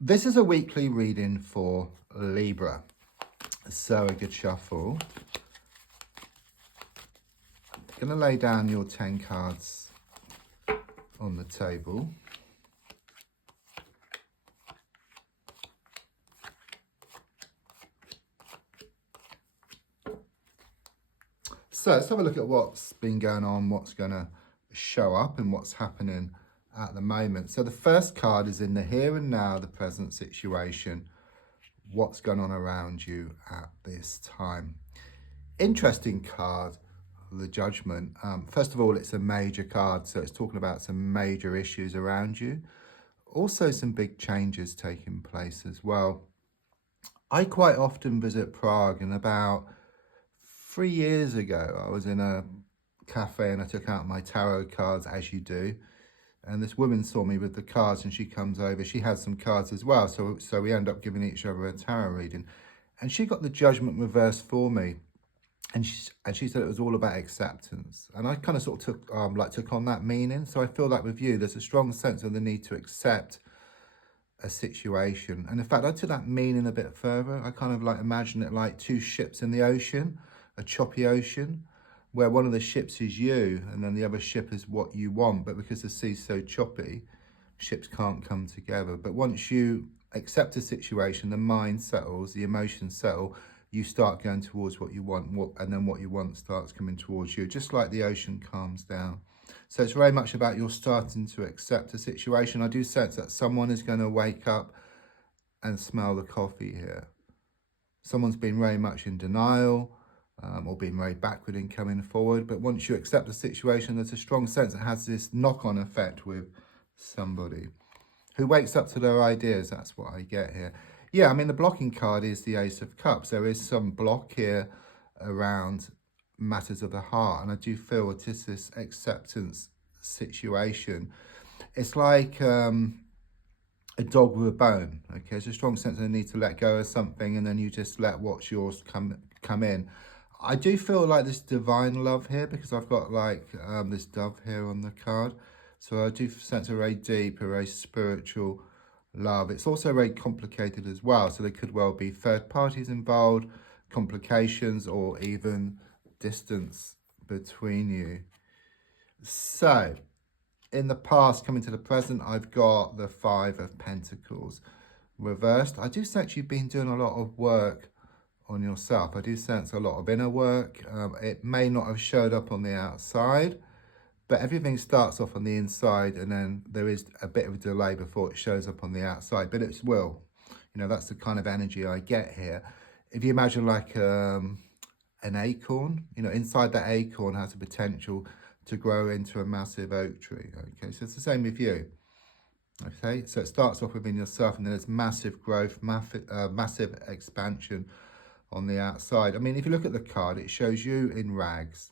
This is a weekly reading for Libra. So a good shuffle. I'm going to lay down your 10 cards on the table. So let's have a look at what's been going on, what's going to show up and what's happening at the moment. So the first card is in the here and now, the present situation. What's going on around you at this time. Interesting card, the Judgment. First of all, it's a major card, so it's talking about some major issues around you. Also some big changes taking place as well. I quite often visit Prague, and about 3 years ago I was in a cafe and I took out my tarot cards, as you do, and this woman saw me with the cards and she comes over. She has some cards as well, so we end up giving each other a tarot reading, and she got the Judgment reversed for me, and she said it was all about acceptance, and I kind of sort of took on that meaning. So I feel that with you there's a strong sense of the need to accept a situation, and in fact I took that meaning a bit further. I kind of imagine it like two ships in the ocean, a choppy ocean, where one of the ships is you and then the other ship is what you want, but because the sea's so choppy, ships can't come together. But once you accept a situation, the mind settles, the emotions settle, you start going towards what you want, and then what you want starts coming towards you, just like the ocean calms down. So it's very much about you're starting to accept a situation. I do sense that someone is going to wake up and smell the coffee here. Someone's been very much in denial, or being very backward in coming forward. But once you accept the situation, there's a strong sense it has this knock-on effect with somebody who wakes up to their ideas. That's what I get here. Yeah, I mean, the blocking card is the Ace of Cups. There is some block here around matters of the heart, and I do feel it is this acceptance situation. It's like a dog with a bone. Okay, there's a strong sense of the need to let go of something, and then you just let what's yours come in. I do feel like this divine love here, because I've got this dove here on the card. So I do sense a very deep, a very spiritual love. It's also very complicated as well. So there could well be third parties involved, complications, or even distance between you. So in the past, coming to the present, I've got the Five of Pentacles reversed. I do sense you've been doing a lot of work on yourself. I do sense a lot of inner work. It may not have showed up on the outside, but everything starts off on the inside, and then there is a bit of a delay before it shows up on the outside, but it will. You know, that's the kind of energy I get here. If you imagine like an acorn, you know, inside that acorn has the potential to grow into a massive oak tree. Okay, so it's the same with you. Okay, so it starts off within yourself, and then there's massive growth, massive expansion on the outside. I mean, if you look at the card, it shows you in rags,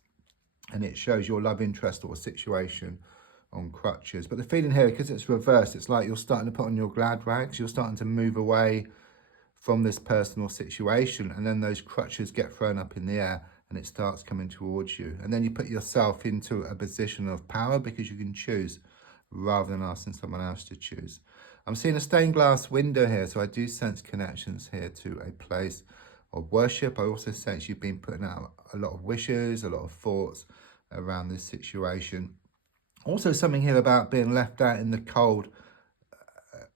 and it shows your love interest or situation on crutches. But the feeling here, because it's reversed, it's like you're starting to put on your glad rags. You're starting to move away from this personal situation, and then those crutches get thrown up in the air and it starts coming towards you. And then you put yourself into a position of power, because you can choose rather than asking someone else to choose. I'm seeing a stained glass window here, so I do sense connections here to a place of worship. I also sense you've been putting out a lot of wishes, a lot of thoughts around this situation. Also something here about being left out in the cold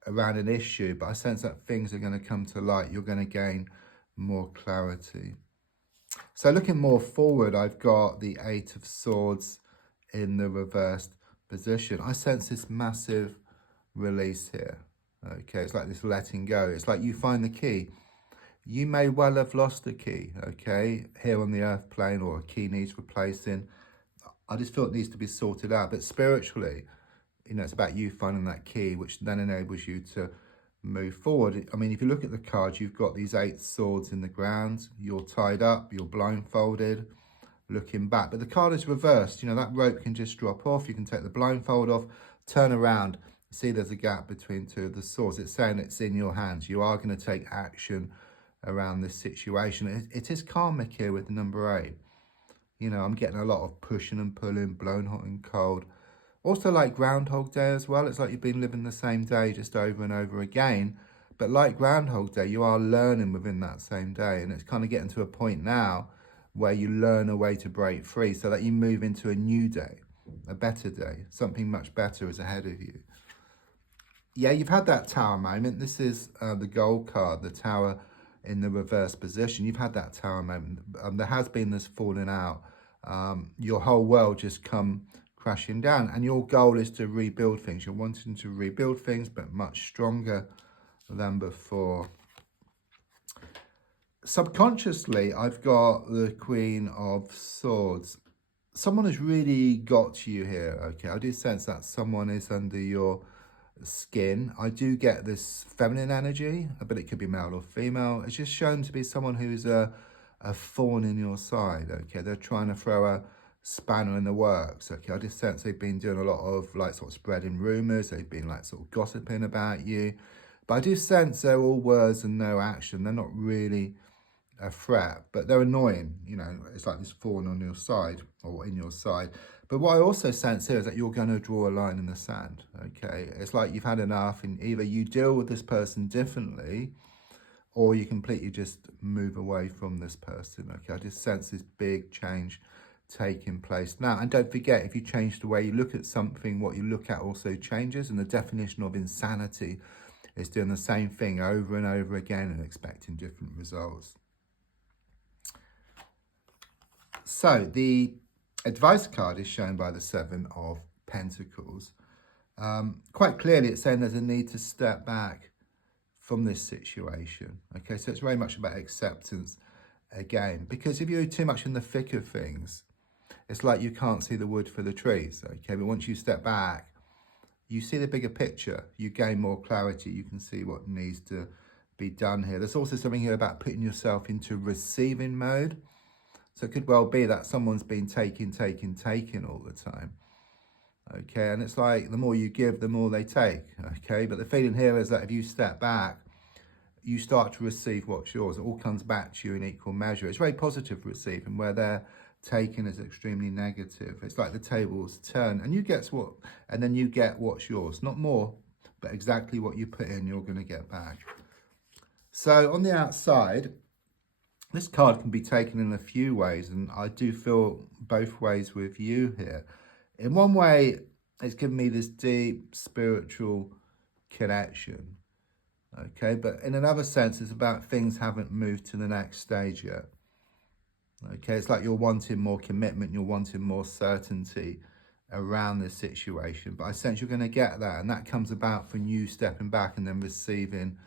around an issue, but I sense that things are going to come to light. You're going to gain more clarity. So looking more forward, I've got the Eight of Swords in the reversed position. I sense this massive release here. Okay, it's like this letting go. It's like you find the key. You may well have lost a key, okay, here on the earth plane, or a key needs replacing. I just feel it needs to be sorted out. But spiritually, you know, it's about you finding that key, which then enables you to move forward. I mean, if you look at the cards, you've got these 8 swords in the ground. You're tied up, you're blindfolded, looking back. But the card is reversed. You know, that rope can just drop off. You can take the blindfold off, turn around, see there's a gap between two of the swords. It's saying it's in your hands. You are going to take action around this situation. It is karmic here with the number 8. You know, I'm getting a lot of pushing and pulling, blown hot and cold. Also like Groundhog Day as well. It's like you've been living the same day just over and over again. But like Groundhog Day, you are learning within that same day. And it's kind of getting to a point now where you learn a way to break free so that you move into a new day, a better day. Something much better is ahead of you. Yeah, you've had that Tower moment. This is the gold card, the Tower in the reverse position. You've had that Tower moment. There has been this falling out. Your whole world just come crashing down, and your goal is to rebuild things. You're wanting to rebuild things, but much stronger than before. Subconsciously, I've got the Queen of Swords. Someone has really got to you here, okay? I do sense that someone is under your skin. I do get this feminine energy, but it could be male or female. It's just shown to be someone who's a thorn in your side, okay? They're trying to throw a spanner in the works, okay? I just sense they've been doing a lot of like sort of spreading rumors. They've been like sort of gossiping about you. But I do sense they're all words and no action. They're not really a threat, but they're annoying. You know, it's like this thorn on your side or in your side. But what I also sense here is that you're going to draw a line in the sand, okay? It's like you've had enough, and either you deal with this person differently or you completely just move away from this person, okay? I just sense this big change taking place now. And don't forget, if you change the way you look at something, what you look at also changes, and the definition of insanity is doing the same thing over and over again and expecting different results. So the advice card is shown by the Seven of Pentacles. Quite clearly it's saying there's a need to step back from this situation. Okay, so it's very much about acceptance again, because if you're too much in the thick of things, it's like you can't see the wood for the trees. Okay, but once you step back, you see the bigger picture, you gain more clarity, you can see what needs to be done here. There's also something here about putting yourself into receiving mode. So it could well be that someone's been taking all the time. Okay, and it's like the more you give, the more they take. Okay, but the feeling here is that if you step back, you start to receive what's yours. It all comes back to you in equal measure. It's very positive receiving, where they're taking is extremely negative. It's like the tables turn, and you get what, and then you get what's yours. Not more, but exactly what you put in, you're going to get back. So on the outside, this card can be taken in a few ways, and I do feel both ways with you here. In one way, it's given me this deep spiritual connection, okay? But in another sense, it's about things haven't moved to the next stage yet, okay? It's like you're wanting more commitment, you're wanting more certainty around this situation. But I sense you're going to get that, and that comes about from you stepping back and then receiving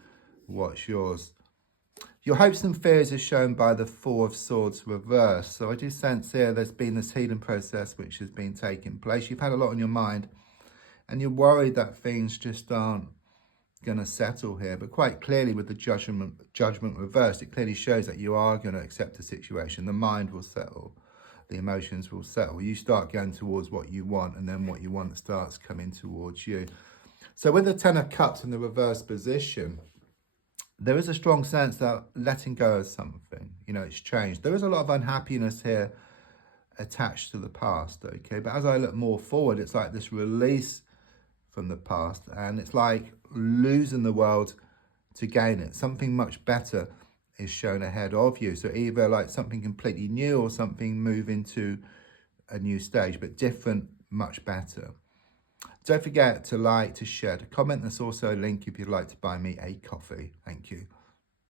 what's yours. Your hopes and fears are shown by the Four of Swords reverse. So I do sense here there's been this healing process which has been taking place. You've had a lot on your mind, and you're worried that things just aren't going to settle here. But quite clearly with the judgment reversed, it clearly shows that you are going to accept the situation. The mind will settle. The emotions will settle. You start going towards what you want, and then what you want starts coming towards you. So with the Ten of Cups in the reverse position, there is a strong sense that letting go of something, you know, it's changed. There is a lot of unhappiness here attached to the past, okay? But as I look more forward, it's like this release from the past, and it's like losing the world to gain it. Something much better is shown ahead of you. So either like something completely new or something moving to a new stage, but different, much better. Don't forget to like, to share, to comment. There's also a link if you'd like to buy me a coffee. Thank you.